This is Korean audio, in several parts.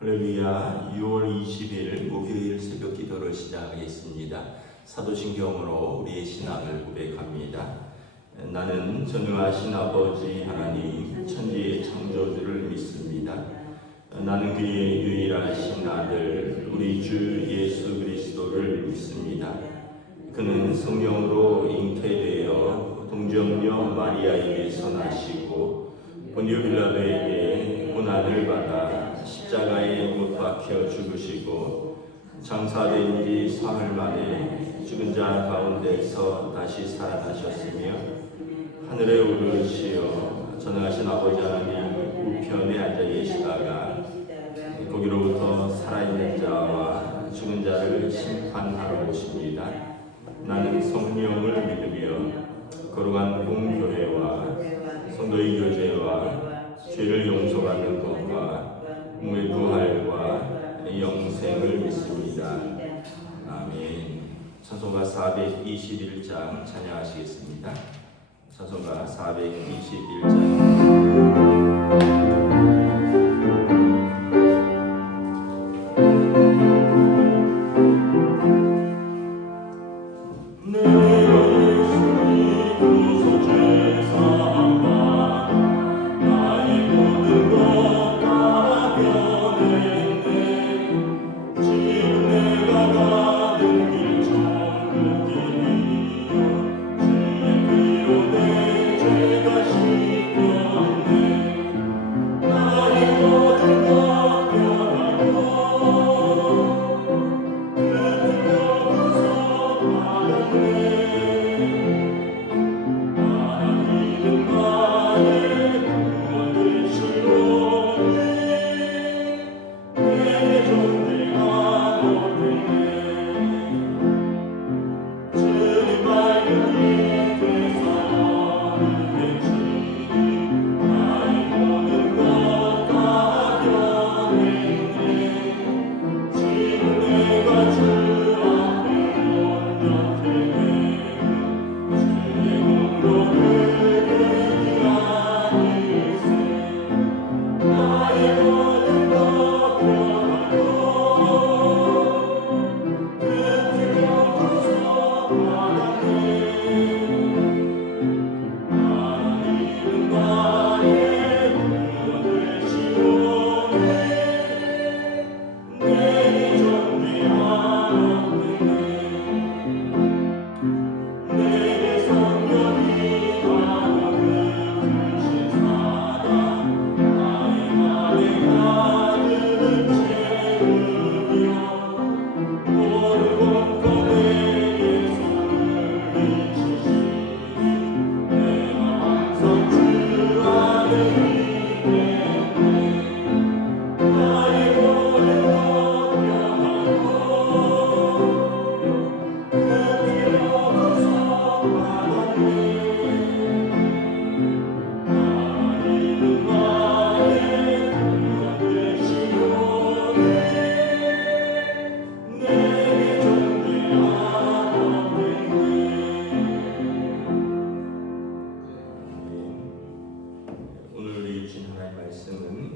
할렐루야. 6월 20일 목요일 새벽 기도를 시작하겠습니다. 사도신경으로 우리의 신앙을 고백합니다. 나는 전능하신 아버지 하나님 천지의 창조주를 믿습니다. 나는 그의 유일하신 아들 우리 주 예수 그리스도를 믿습니다. 그는 성령으로 잉태되어 동정녀 마리아에게서 나시고 본디오 빌라도에게 고난을 받아 십자가에 못 박혀 죽으시고 장사된 지 사흘 만에 죽은 자 가운데서 다시 살아나셨으며 하늘에 오르시어 전능하신 아버지 하나님 우편에 앉아 계시다가 거기로부터 살아있는 자와 죽은 자를 심판하러 오십니다. 나는 성령을 믿으며 거룩한 공교회와 성도의 교제와 죄를 용서받는 것과 몸의 부활과 영생을 믿습니다. 아멘. 찬송가 421장 찬양하시겠습니다. 찬송가 421장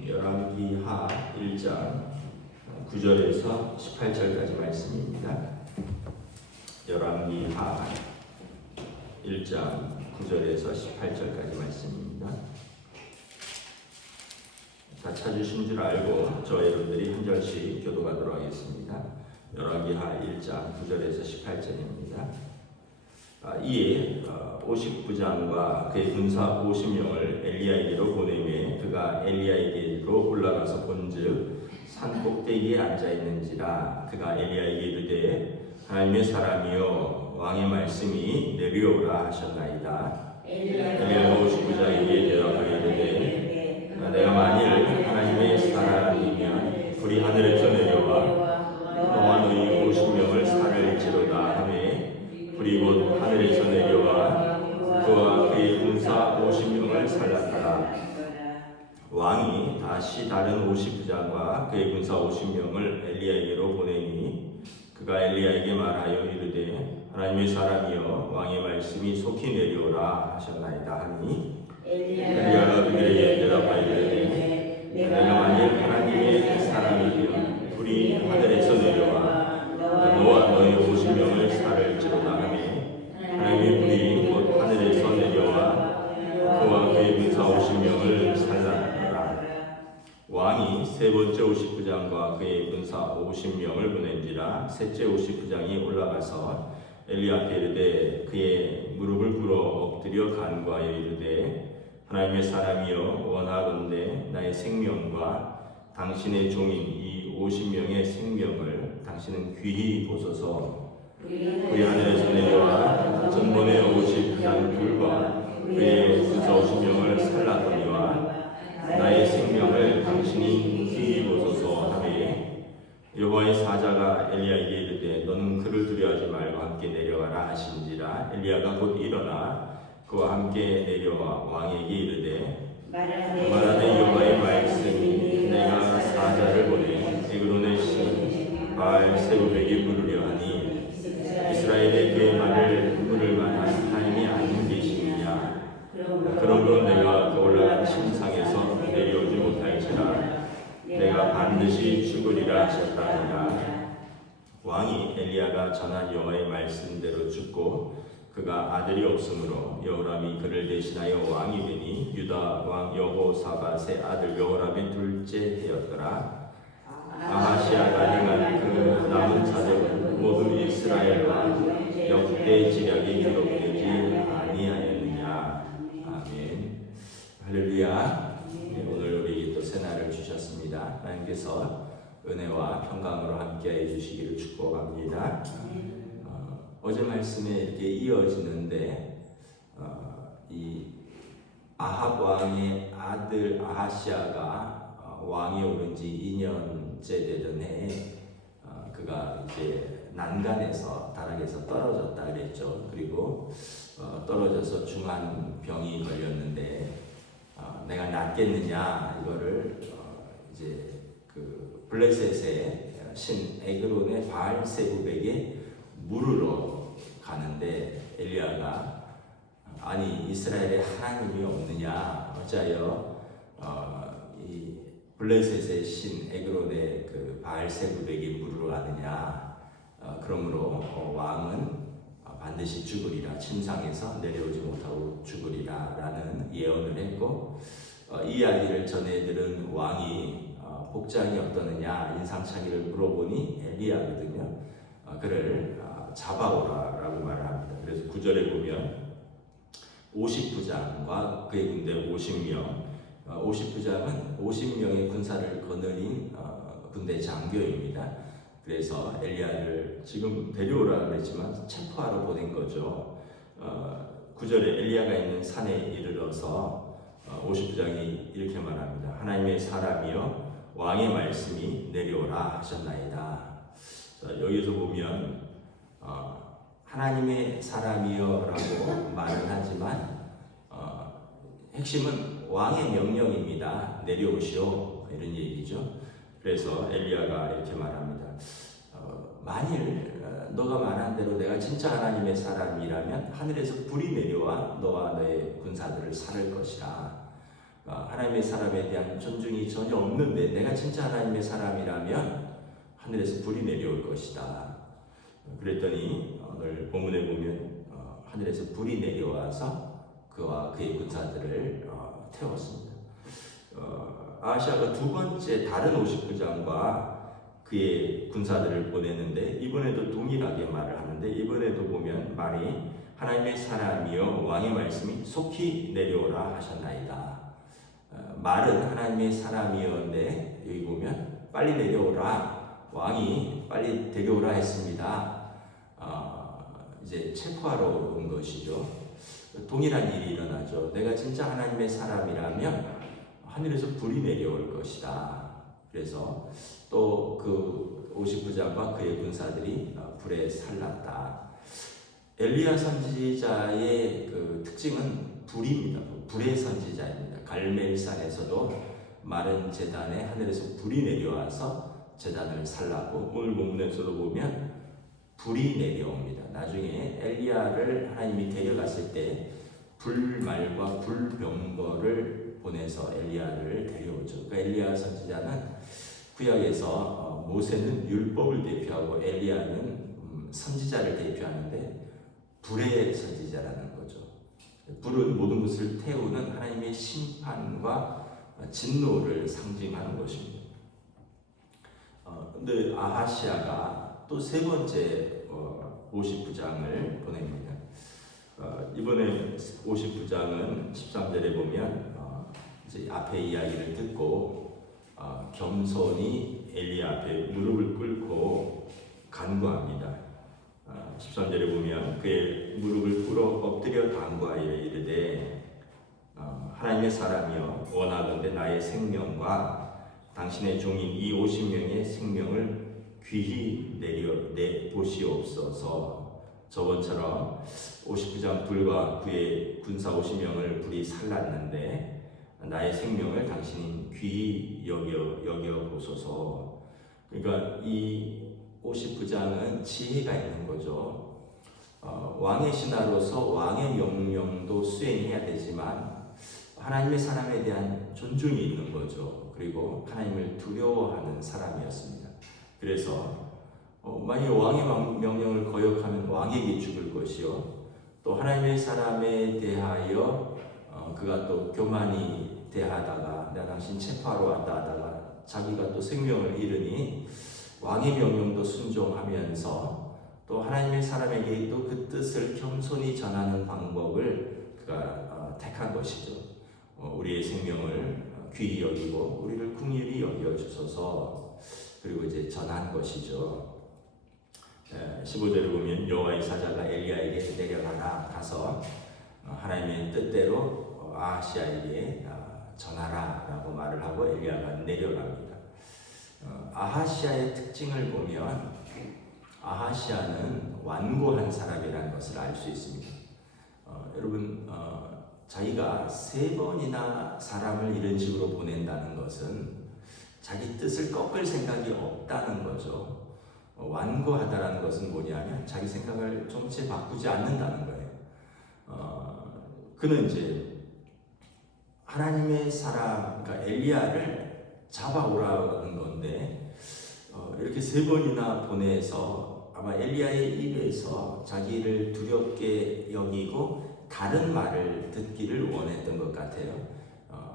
열왕기하 1장 9절에서 18절까지 말씀입니다. 열왕기하 1장 9절에서 18절까지 말씀입니다. 다 찾으신 줄 알고 저 여러분들이 한 절씩 교도하도록 하겠습니다. 열왕기하 1장 9절에서 18절입니다. 이에 50부장과 그의 군사 50명을 엘리야에게로 보내매 그가 엘리야에게로 올라가서 본즉 산 꼭대기에 앉아있는지라. 그가 엘리야에게 이르되 하나님의 사람이여 왕의 말씀이 내려오라 하셨나이다. 엘리야가 50부장에게 대답하여 이르되 내가 만일 하나님의 사람이면 불이 하늘에서 내려와 너와 너희 50명을 살을지로다 하매 불이 곧 하늘에서 내려와 그와 그의 군사 50명을 살랐더라. 왕이 다시 다른 50부장과 그의 군사 50명을 엘리야에게로 보내니 그가 엘리야에게 말하여 이르되 하나님의 사람이여 왕의 말씀이 속히 내려오라 하셨나이다 하니 엘리야가 그들에게 대답하여 이르되 내가 만일 하나님의 사람이 세 번째 50부장과 그의 군사 50명을 보낸지라. 셋째 50부장이 올라가서 엘리 앞에 이르되 그의 무릎을 꿇어 엎드려 간구하여 이르되 하나님의 사람이여 원하건대 나의 생명과 당신의 종인 이 50명의 생명을 당신은 귀히 보소서. 그의 하늘에서 내려와 전번에 50부장 둘과 그의 군사 50명을 살랐거니와 나의 생명을 당신이 귀히 보소서 하매 여호와의 사자가 엘리야에게 이르되 너는 그를 두려워하지 말고 함께 내려가라 하신지라. 엘리야가 곧 일어나 그와 함께 내려와 왕에게 이르되 말하되 여호와의 말씀이 내가 사자를 보내 에그론의 신 바알세부백에 부르려 하니 이스라엘의 그의 말을 물을 만한 하나님이 아닌 계시느냐. 그러므로 내가 그 올라간 침상에서 내려오지 못할지라 내가 반드시 죽으리라 하셨다니라. 왕이 엘리야가 전한 여호와의 말씀대로 죽고 그가 아들이 없으므로 여호람이 그를 대신하여 왕이 되니 유다 왕 여호사밧의 아들 여호람의 둘째 해였더라. 아하시아가 행한 그 남은 사적은 모두 이스라엘과 역대 지략이 기록되지 아니하였느냐. 아멘. 할렐루야. 오늘 우리 또 새날을 주셨습니다. 하나님께서 은혜와 평강으로 함께해 주시기를 축복합니다. 어제 말씀에 이렇게 이어지는데 이 아합 왕의 아들 아하시아가 왕이 오른 지 2년째 되던 해에 그가 이제 난간에서 다락에서 떨어졌다 그랬죠. 그리고 떨어져서 중한 병이 걸렸는데 내가 낫겠느냐 이거를 이제 그 블레셋의 신 에그론의 바알세부백에 물으러 가는데 엘리야가 아니 이스라엘에 하나님이 없느냐 어찌하여 이 블레셋의 신 에그론의 그 바알세부백에 물으러 가느냐. 그러므로 왕은 반드시 죽으리라 침상에서 내려오지 못하고 죽으리라 라는 예언을 했고 이 이야기를 전해들은 왕이 복장이 어떠느냐 인상착의를 물어보니 엘리야거든요. 그를 잡아오라 라고 말을 합니다. 그래서 9절에 보면 50부장과 그의 군대 50명 50부장은 50명의 군사를 거느린 군대 장교입니다. 그래서 엘리야를 지금 데려오라 그랬지만 체포하러 보낸 거죠. 9절에 엘리야가 있는 산에 이르러서 50부장이 이렇게 말합니다. 하나님의 사람이여 왕의 말씀이 내려오라 하셨나이다. 자, 여기서 보면 하나님의 사람이여라고 말은 하지만 핵심은 왕의 명령입니다. 내려오시오 이런 얘기죠. 그래서 엘리야가 이렇게 말합니다. 만일 너가 말한 대로 내가 진짜 하나님의 사람이라면 하늘에서 불이 내려와 너와 너의 군사들을 살을 것이라. 하나님의 사람에 대한 존중이 전혀 없는데 내가 진짜 하나님의 사람이라면 하늘에서 불이 내려올 것이다. 그랬더니 오늘 본문에 보면 하늘에서 불이 내려와서 그와 그의 군사들을 태웠습니다. 아하시아가 두 번째 다른 50부장과 그의 군사들을 보냈는데 이번에도 동일하게 말을 하는데 이번에도 보면 말이 하나님의 사람이여 왕의 말씀이 속히 내려오라 하셨나이다. 말은 하나님의 사람이었는데 여기 보면 빨리 내려오라 왕이 빨리 데려오라 했습니다. 이제 체포하러 온 것이죠. 동일한 일이 일어나죠. 내가 진짜 하나님의 사람이라면 하늘에서 불이 내려올 것이다. 그래서 또 그 50부장과 그의 군사들이 불에 살랐다. 엘리야 선지자의 그 특징은 불입니다. 불의 선지자입니다. 갈멜산에서도 마른 제단에 하늘에서 불이 내려와서 제단을 살랐고 오늘 본문에서도 보면 불이 내려옵니다. 나중에 엘리야를 하나님이 데려갔을 때 불말과 불병거를 보내서 엘리야를 데려오죠. 그러니까 엘리야 선지자는 구약에서 모세는 율법을 대표하고 엘리야는 선지자를 대표하는데 불의 선지자라는 거죠. 불은 모든 것을 태우는 하나님의 심판과 진노를 상징하는 것입니다. 근데 아하시아가 또 세 번째 50부장을 보냅니다. 이번에 50부장은 13절에 보면 이제 앞에 이야기를 듣고 겸손히 엘리야 앞에 무릎을 꿇고 간구합니다. 13절에 보면 그의 무릎을 꿇어 엎드려 간구하여 이르되 하나님의 사람이여 원하건대 나의 생명과 당신의 종인 이 50명의 생명을 귀히 내 보시옵소서. 저번처럼 50부장 불과 그의 군사 50명을 불이 살랐는데 나의 생명을 당신이 귀히 여겨 보소서. 그러니까 이 50부장은 지혜가 있는 거죠. 왕의 신하로서 왕의 명령도 수행해야 되지만 하나님의 사람에 대한 존중이 있는 거죠. 그리고 하나님을 두려워하는 사람이었습니다. 그래서 만약 왕의 명령을 거역하면 왕에게 죽을 것이요, 또 하나님의 사람에 대하여 그가 또 교만이 대하다가 내가 당신 체포하러 왔다 하다가 자기가 또 생명을 잃으니 왕의 명령도 순종하면서 또 하나님의 사람에게 또 그 뜻을 겸손히 전하는 방법을 그가 택한 것이죠. 우리의 생명을 귀히 여기고 우리를 긍휼히 여겨 주소서. 그리고 이제 전한 것이죠. 15절에 보면 여호와의 사자가 엘리야에게 내려가라, 가서 하나님의 뜻대로 아하시아에게 전하라 라고 말을 하고 엘리야가 내려갑니다. 아하시아의 특징을 보면 아하시아는 완고한 사람이라는 것을 알 수 있습니다. 여러분, 자기가 3번이나 사람을 이런 식으로 보낸다는 것은 자기 뜻을 꺾을 생각이 없다는 거죠. 완고하다라는 것은 뭐냐면 자기 생각을 좀채 바꾸지 않는다는 거예요. 그는 이제 하나님의 사람, 그러니까 엘리야를 잡아오라는 건데 이렇게 3번이나 보내서 아마 엘리야의 입에서 자기를 두렵게 여기고 다른 말을 듣기를 원했던 것 같아요.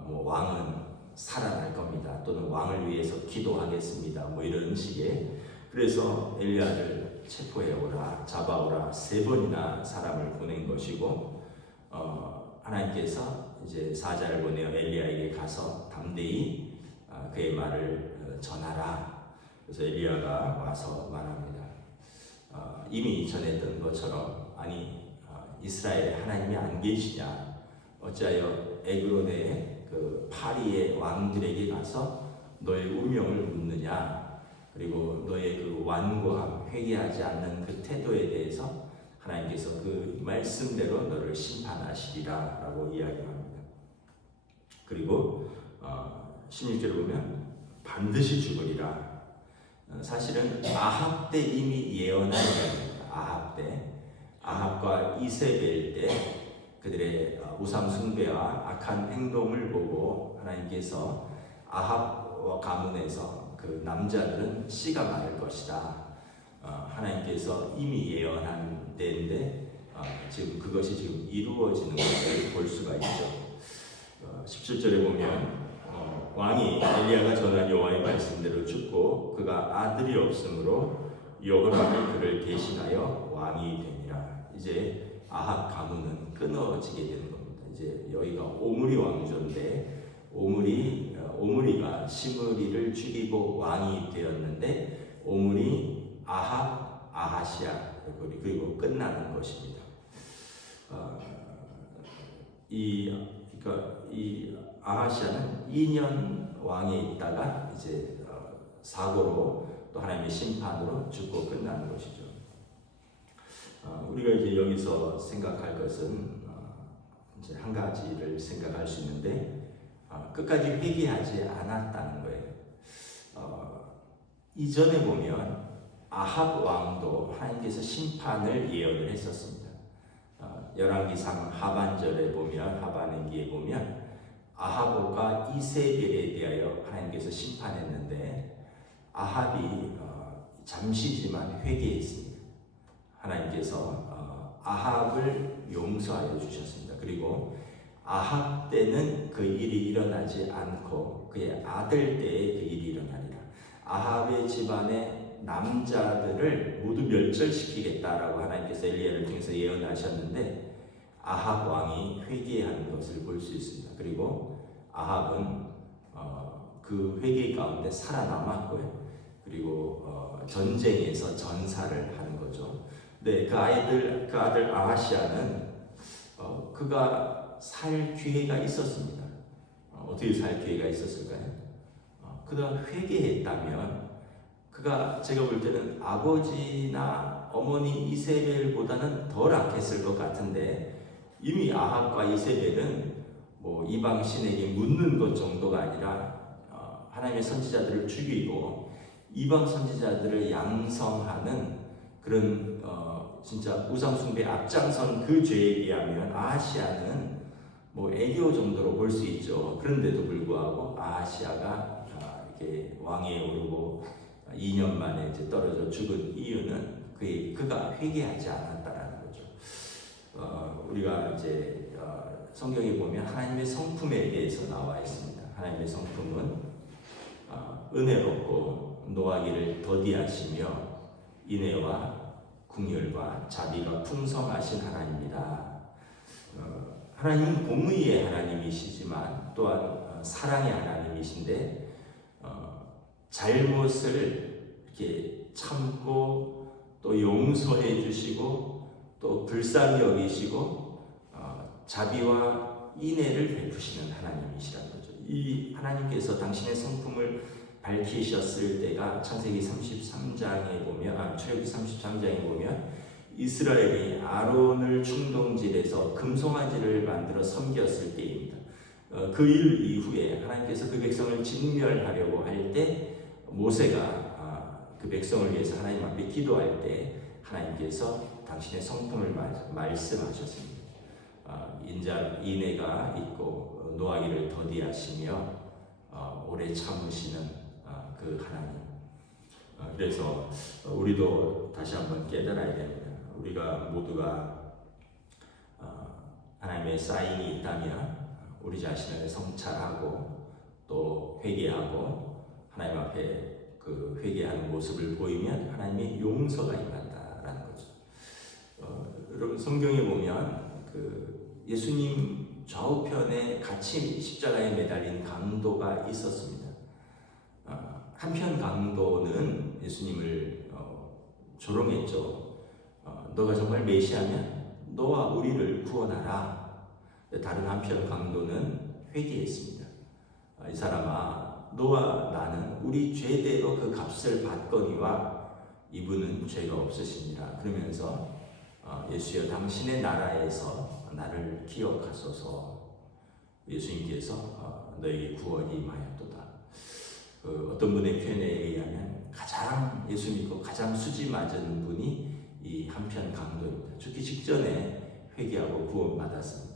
뭐 왕은 살아날 겁니다. 또는 왕을 위해서 기도하겠습니다. 뭐 이런 식의. 그래서 엘리야를 체포해오라, 잡아오라 3번이나 사람을 보낸 것이고, 하나님께서 이제 사자를 보내어 엘리야에게 가서 담대히 그의 말을 전하라. 그래서 엘리야가 와서 말합니다. 이미 전했던 것처럼, 아니 이스라엘에 하나님이 안 계시냐? 어찌하여 에그론의 그 파리의 왕들에게 가서 너의 운명을 묻느냐? 그리고 너의 그 완고함, 회개하지 않는 그 태도에 대해서 하나님께서 그 말씀대로 너를 심판하시리라 라고 이야기합니다. 그리고 16절에 보면 반드시 죽으리라. 사실은 아합 때 이미 예언한 겁니다. 아합 때, 아합과 이세벨 때 그들의 우상 숭배와 악한 행동을 보고 하나님께서 아합 가문에서 그 남자들은 씨가 많을 것이다. 하나님께서 이미 예언한 때인데 지금 그것이 지금 이루어지는 것을 볼 수가 있죠. 17절에 보면 왕이 엘리야가 전한 여호와의 말씀대로 죽고 그가 아들이 없으므로 여호람이 그를 대신하여 왕이 되니라. 이제 아합 가문은 끊어지게 되는 겁니다. 이제 여기가 오므리 왕조인데 오므리가 시므리를 죽이고 왕이 되었는데 오므리, 아합, 아하시아 그리고 끝나는 것입니다. 이 아하시아는 2년 왕에 있다가 이제 사고로 또 하나님의 심판으로 죽고 끝나는 것이죠. 우리가 이제 여기서 생각할 것은 이제 한 가지를 생각할 수 있는데 끝까지 회개하지 않았다는 거예요. 이전에 보면 아합 왕도 하나님께서 심판을 예언을 했었습니다. 열왕기상 하반절에 보면 하반기에 보면 아합과 이세벨에 대하여 하나님께서 심판했는데 아합이 잠시지만 회개했습니다. 하나님께서 아합을 용서하여 주셨습니다. 그리고 아합 때는 그 일이 일어나지 않고 그의 아들 때에 그 일이 일어나리라. 아합의 집안의 남자들을 모두 멸절시키겠다라고 하나님께서 엘리야를 통해서 예언하셨는데 아합 왕이 회개하는 것을 볼 수 있습니다. 그리고 아합은 그 회개 가운데 살아남았고요. 그리고 전쟁에서 전사를 하는 거죠. 네, 그 아들 아하시아는 그가 살 기회가 있었습니다. 어떻게 살 기회가 있었을까요? 그가 회개했다면 그가 제가 볼 때는 아버지나 어머니 이세벨보다는 덜 악했을 것 같은데 이미 아합과 이세벨은 뭐 이방 신에게 묻는 것 정도가 아니라 하나님의 선지자들을 죽이고 이방 선지자들을 양성하는 그런 진짜 우상 숭배 앞장선 그 죄에 비하면 아하시아는 뭐 애교 정도로 볼 수 있죠. 그런데도 불구하고 아하시아가 이렇게 왕위에 오르고 2년 만에 이제 떨어져 죽은 이유는 그가 회개하지 않았다라는 거죠. 우리가 이제 성경에 보면 하나님의 성품에 대해서 나와 있습니다. 하나님의 성품은 은혜롭고 노하기를 더디하시며 인애와 긍휼과 자비가 풍성하신 하나님이다. 하나님은 공의의 하나님이시지만 또한 사랑의 하나님이신데 잘못을 이렇게 참고 또 용서해 주시고 또 불쌍히 여기시고 자비와 인애를 베푸시는 하나님이시라는 거죠. 이 하나님께서 당신의 성품을 밝히셨을 때가 창세기 33장에 보면 출애굽기 33장에 보면 이스라엘이 아론을 충동질해서 금송아지를 만들어 섬겼을 때입니다. 그 일 이후에 하나님께서 그 백성을 진멸하려고 할 때 모세가 그 백성을 위해서 하나님 앞에 기도할 때 하나님께서 당신의 성품을 말씀하셨습니다. 인내가 있고 노하기를 더디하시며 오래 참으시는 그 하나님. 그래서 우리도 다시 한번 깨달아야 됩니다. 우리가 모두가 하나님의 사인이 있다면 우리 자신을 성찰하고 또 회개하고 하나님 앞에 그 회개하는 모습을 보이면 하나님의 용서가 임한다라는 거죠. 여러분 성경에 보면 그 예수님 좌우편에 같이 십자가에 매달린 강도가 있었습니다. 한편 강도는 예수님을 조롱했죠. 너가 정말 메시아면 너와 우리를 구원하라. 다른 한편 강도는 회개했습니다. 이 사람아, 너와 나는 우리 죄대로 그 값을 받거니와 이분은 죄가 없으시니라. 그러면서 예수여 당신의 나라에서 나를 기억하소서. 예수님께서 너에게 구원이 임하였도다. 어떤 분의 표현에 의하면 가장 예수 믿고 가장 수지 맞은 분이 이 한편 강도입니다. 죽기 직전에 회개하고 구원받았습니다.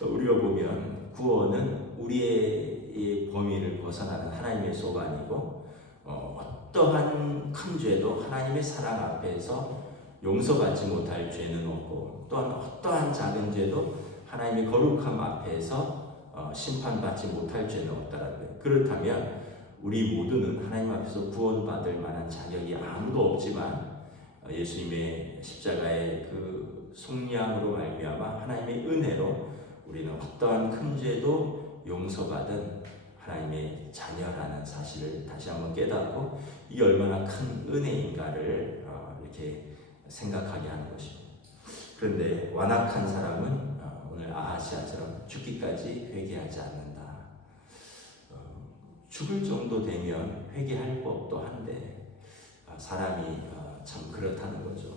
우리가 보면 구원은 우리의 범위를 벗어나는 하나님의 소관이고 어떠한 큰 죄도 하나님의 사랑 앞에서 용서받지 못할 죄는 없고 또한 어떠한 작은 죄도 하나님의 거룩함 앞에서 심판받지 못할 죄는 없다라는 거예요. 그렇다면 우리 모두는 하나님 앞에서 구원받을 만한 자격이 아무도 없지만 예수님의 십자가의 그 속량으로 말미암아 하나님의 은혜로 우리는 어떠한 큰 죄도 용서받은 하나님의 자녀라는 사실을 다시 한번 깨닫고 이게 얼마나 큰 은혜인가를 이렇게 생각하게 하는 것입니다. 그런데 완악한 사람은 오늘 아하시아처럼 죽기까지 회개하지 않는다. 죽을 정도 되면 회개할 법도 한데 사람이 참 그렇다는 거죠.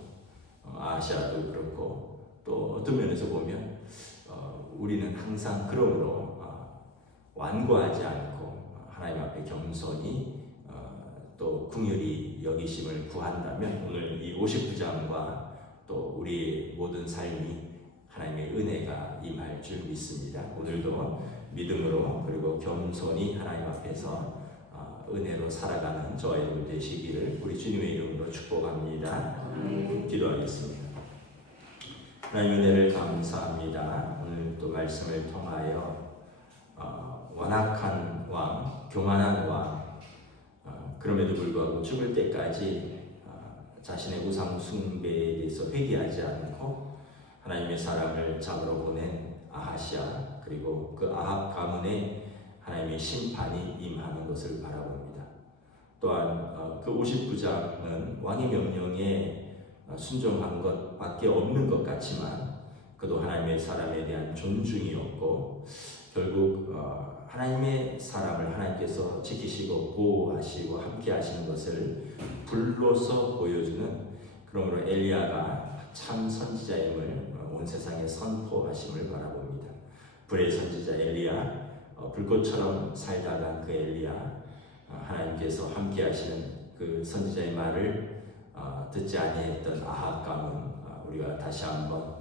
아하시아도 그렇고 또 어떤 면에서 보면 우리는 항상 그러므로 완고하지 않고 하나님 앞에 겸손히 또 긍휼히 여기심을 구한다면 오늘 이 59장과 또 우리 모든 삶이 하나님의 은혜가 임할 줄 믿습니다. 오늘도 믿음으로 그리고 겸손히 하나님 앞에서 은혜로 살아가는 저와 여러분 되시기를 우리 주님의 이름으로 축복합니다. 기도하겠습니다. 하나님 은혜를 감사합니다. 오늘 또 말씀을 통하여 완악한 왕, 교만한 왕, 그럼에도 불구하고 죽을 때까지 자신의 우상 숭배에 대해서 회개하지 않고 하나님의 사람을 잡으러 보낸 아하시아, 그리고 그 아합 가문에 하나님의 심판이 임하는 것을 바라봅니다. 또한 그 59장은 왕의 명령에 순종한 것밖에 없는 것 같지만 그도 하나님의 사람에 대한 존중이었고, 결국 하나님의 사람을 하나님께서 지키시고 보호하시고 함께 하시는 것을 불로서 보여주는, 그러므로 엘리야가 참 선지자임을 온 세상에 선포하심을 바라봅니다. 불의 선지자 엘리야, 불꽃처럼 살다간 그 엘리야, 하나님께서 함께 하시는 그 선지자의 말을 듣지 아니했던 아합 가문, 우리가 다시 한번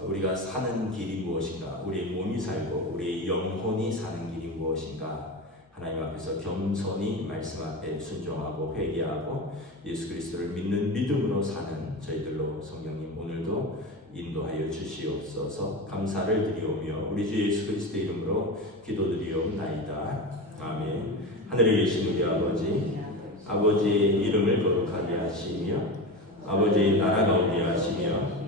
우리가 사는 길이 무엇인가, 우리의 몸이 살고 우리의 영혼이 사는 길이 무엇인가, 하나님 앞에서 겸손히 말씀 앞에 순종하고 회개하고 예수 그리스도를 믿는 믿음으로 사는 저희들로 성령님 오늘도 인도하여 주시옵소서. 감사를 드리오며 우리 주 예수 그리스도 이름으로 기도드리옵나이다. 아멘. 하늘에 계신 우리 아버지의 이름을 거룩하게 하시며 아버지의 나라가 오게 하시며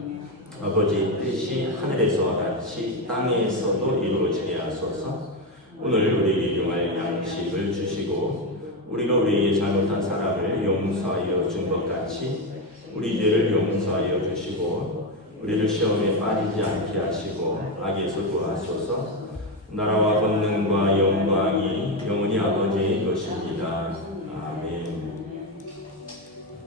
아버지의 뜻이 하늘에서와 같이 땅에서도 이루어지게 하소서. 오늘 우리에게 일용할 양식을 주시고 우리가 우리에게 잘못한 사람을 용서하여 준 것 같이 우리 죄를 용서하여 주시고 우리를 시험에 빠지지 않게 하시고 악에서 구하소서. 나라와 권능과 영광이 영원히 아버지의 것입니다.